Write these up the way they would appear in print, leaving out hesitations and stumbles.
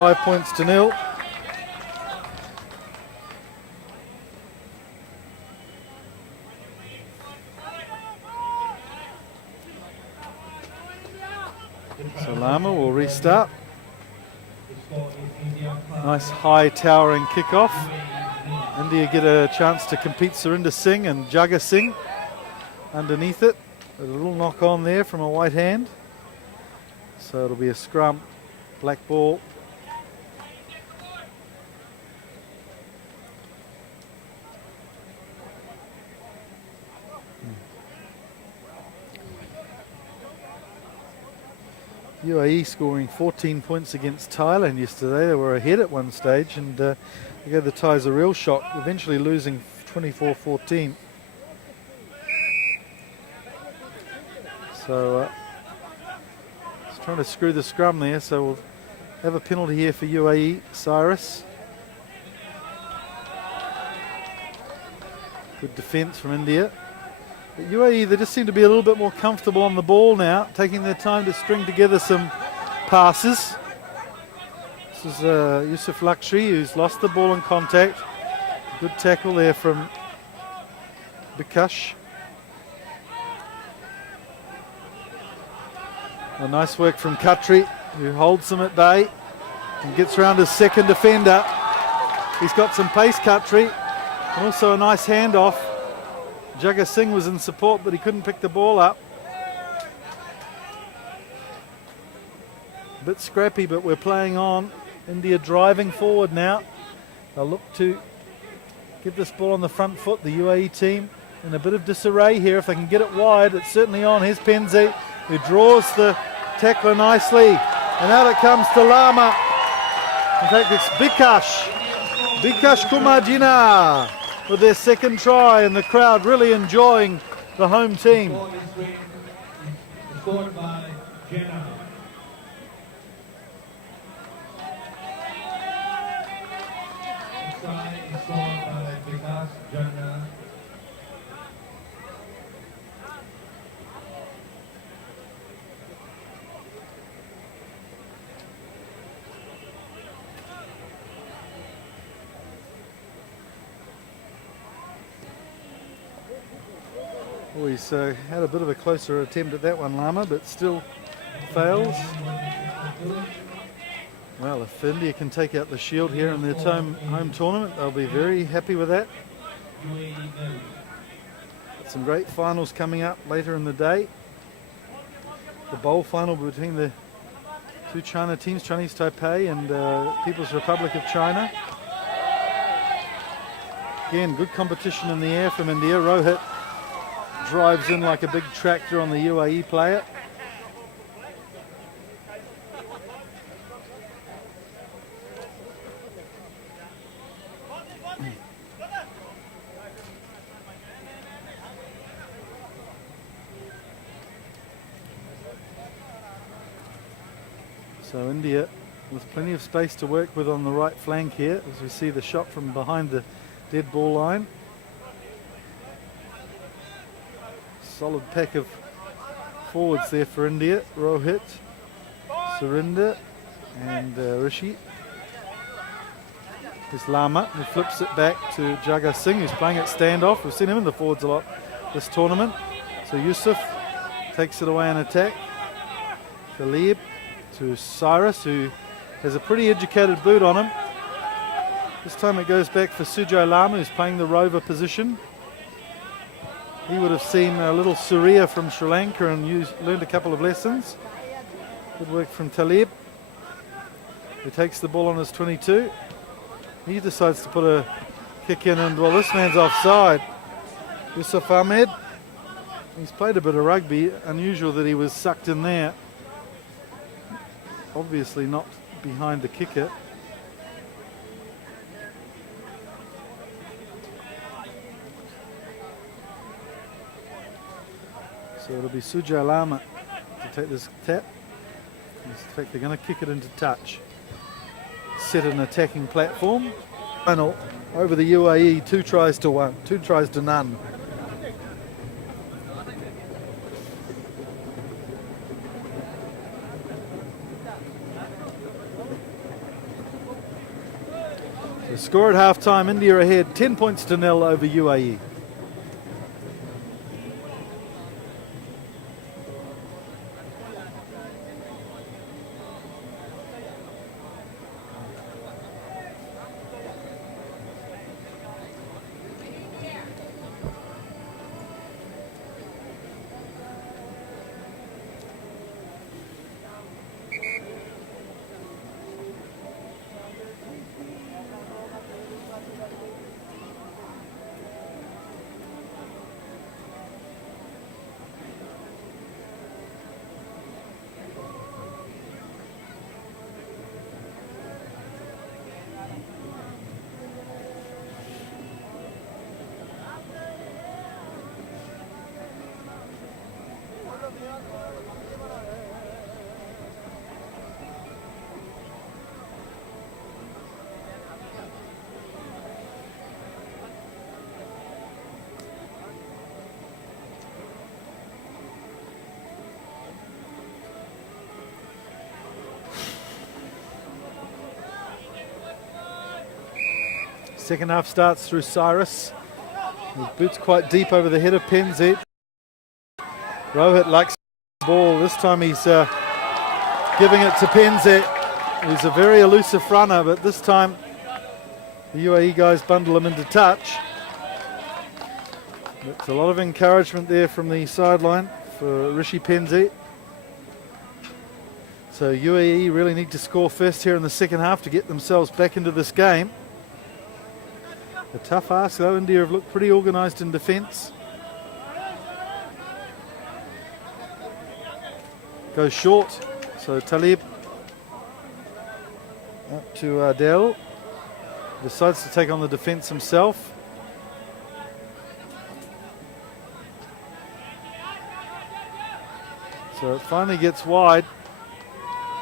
5 points to nil. So Lama will restart. Nice high towering kickoff. India get a chance to compete Surinder Singh and Jagga Singh underneath it. A little knock on there from a white hand. So it'll be a scrum, black ball. UAE scoring 14 points against Thailand yesterday. They were ahead at one stage and they gave the Thais a real shock, eventually losing 24-14. So just trying to screw the scrum there, so we'll have a penalty here for UAE. Cyrus. Good defence from India. But UAE, they just seem to be a little bit more comfortable on the ball now, taking their time to string together some passes. This is Yusuf Lakshri, who's lost the ball in contact. Good tackle there from Bikash. A nice work from Khatri, who holds them at bay and gets around his second defender. He's got some pace, Khatri, and also a nice handoff. Jagga Singh was in support, but he couldn't pick the ball up. A bit scrappy, but we're playing on. India driving forward now. They'll look to get this ball on the front foot. The UAE team in a bit of disarray here. If they can get it wide, it's certainly on. Here's Penzi, who draws the tackler nicely. And out it comes to Lama. In fact, it's Bikash Kumar with their second try, and the crowd really enjoying the home team. Scored by Jenna. Try is scored by Vikas Jenna. Oh, he's had a bit of a closer attempt at that one, Lama, but still fails. Well, if India can take out the shield here in their home tournament, they'll be very happy with that. Some great finals coming up later in the day. The bowl final between the two China teams, Chinese Taipei and People's Republic of China. Again, good competition in the air from India. Rohit drives in like a big tractor on the UAE player. So India with plenty of space to work with on the right flank here, as we see the shot from behind the dead ball line. Solid pack of forwards there for India. Rohit, Surinder and Rishi. There's Lama, who flips it back to Jagga Singh, who's playing at standoff. We've seen him in the forwards a lot this tournament. So Yusuf takes it away in attack. Talib to Cyrus, who has a pretty educated boot on him. This time it goes back for Sujay Lama, who's playing the rover position. He would have seen a little Surya from Sri Lanka and learned a couple of lessons. Good work from Talib, who takes the ball on his 22. He decides to put a kick in, and well, this man's offside. Yusuf Ahmed, he's played a bit of rugby. Unusual that he was sucked in there. Obviously not behind the kicker. So it'll be Sujay Lama to take this tap. In fact, they're going to kick it into touch. Set an attacking platform. Final over the UAE, 2 tries to none. The score at half-time, India ahead 10 points to 0 over UAE. Second half starts through Cyrus. His boots quite deep over the head of Penzet. Rohit likes the ball. This time he's giving it to Penzet. He's a very elusive runner, but this time the UAE guys bundle him into touch. It's a lot of encouragement there from the sideline for Rishi Penzet. So UAE really need to score first here in the second half to get themselves back into this game. A tough ask though. India have looked pretty organised in defence. Goes short, so Talib up to Adel. Decides to take on the defence himself. So it finally gets wide.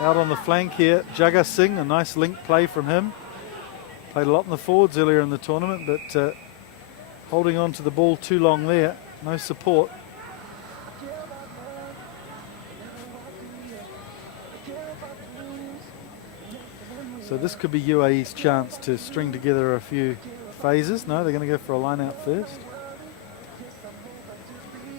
Out on the flank here, Jagga Singh, a nice link play from him. Played a lot in the forwards earlier in the tournament, but holding on to the ball too long there. No support. So this could be UAE's chance to string together a few phases. No, they're going to go for a line out first.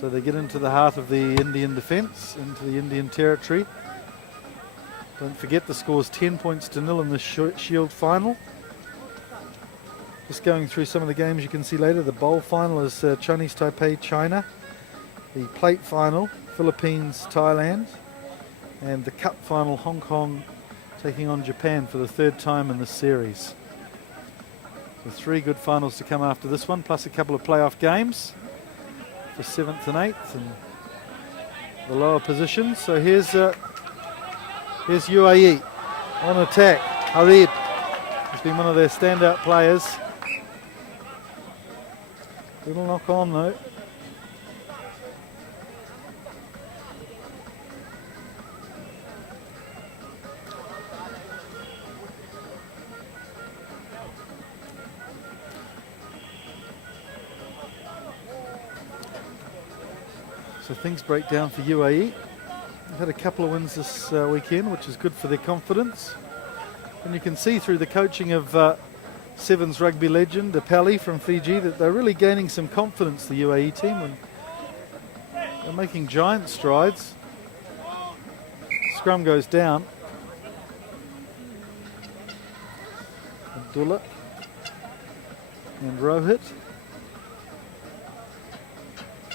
So they get into the heart of the Indian defence, into the Indian territory. Don't forget the score's 10 points to 0 in the Shield final. Just going through some of the games you can see later. The bowl final is Chinese Taipei, China. The plate final, Philippines, Thailand. And the cup final, Hong Kong taking on Japan for the third time in this series. So 3 good finals to come after this one, plus a couple of playoff games for 7th and 8th and the lower positions. So here's UAE on attack. Harib has been one of their standout players. Little knock on though. So things break down for UAE. They've had a couple of wins this weekend, which is good for their confidence. And you can see through the coaching of 7's rugby legend, Apelli from Fiji, that they're really gaining some confidence, the UAE team, and they're making giant strides. Scrum goes down. Abdullah and Rohit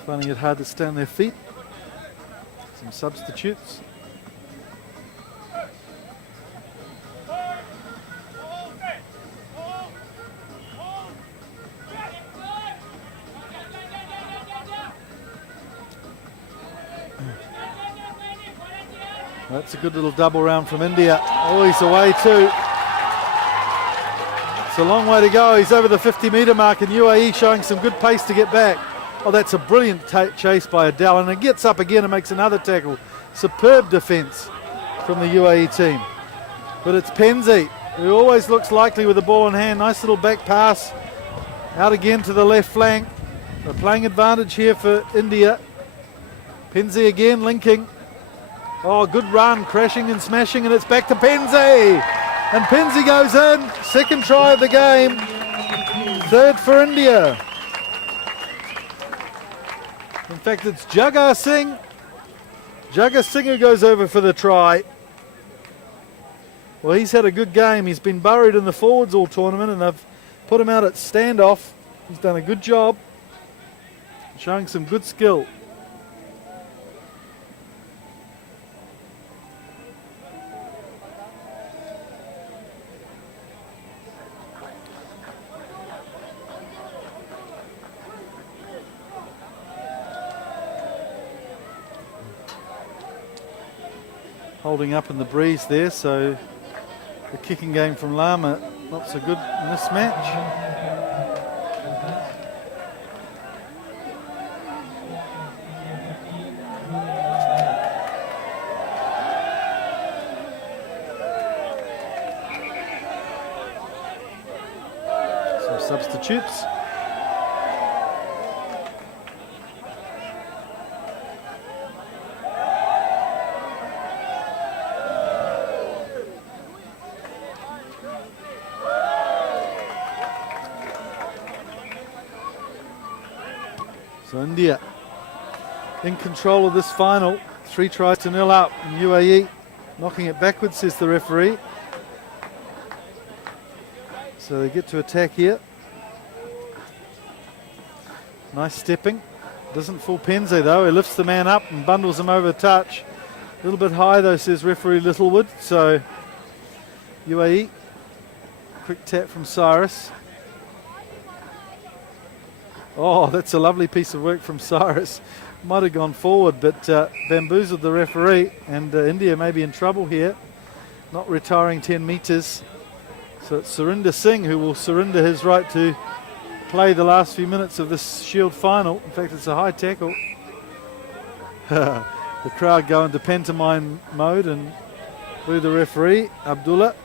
finding it hard to stay on their feet. Some substitutes. That's a good little double round from India. Oh, he's away too. It's a long way to go. He's over the 50-metre mark, and UAE showing some good pace to get back. Oh, that's a brilliant chase by Adel, and it gets up again and makes another tackle. Superb defence from the UAE team. But it's Penzi, who always looks likely with the ball in hand. Nice little back pass. Out again to the left flank. They're playing advantage here for India. Penzi again linking. Oh, good run, crashing and smashing, and it's back to Penzi. And Penzi goes in. Second try of the game. Third for India. In fact, it's Jagar Singh. Jagar Singh who goes over for the try. Well, he's had a good game. He's been buried in the forwards all tournament and they've put him out at standoff. He's done a good job, showing some good skill. Holding up in the breeze there, so the kicking game from Lama not so good in this match. Some substitutes. So India in control of this final. 3 tries to 0 up in UAE. Knocking it backwards, says the referee. So they get to attack here. Nice stepping. Doesn't fool Penzi though. He lifts the man up and bundles him over touch. A little bit high though, says referee Littlewood. So UAE. Quick tap from Cyrus. Oh, that's a lovely piece of work from Cyrus. Might have gone forward, but bamboozled the referee, and India may be in trouble here. Not retiring 10 metres. So it's Surinder Singh who will surrender his right to play the last few minutes of this Shield final. In fact, it's a high tackle. The crowd go into pantomime mode and boo the referee, Abdullah.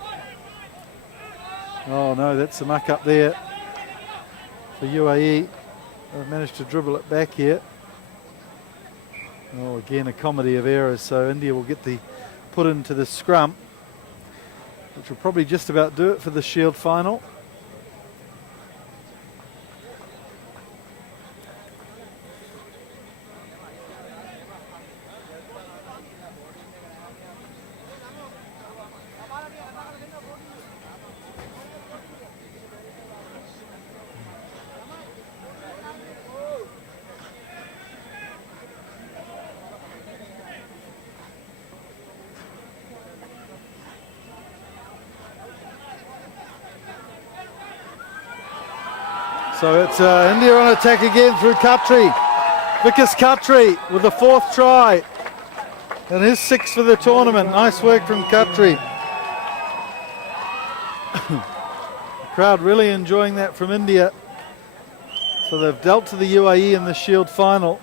Oh no, that's a muck up there for UAE. They've managed to dribble it back here. Oh, again, a comedy of errors. So India will get the put into the scrum, which will probably just about do it for the Shield final. So it's India on attack again through Khatri. Vikas Khatri with the 4th try. And his 6th for the tournament. Nice work from Khatri. The crowd really enjoying that from India. So they've dealt to the UAE in the Shield final.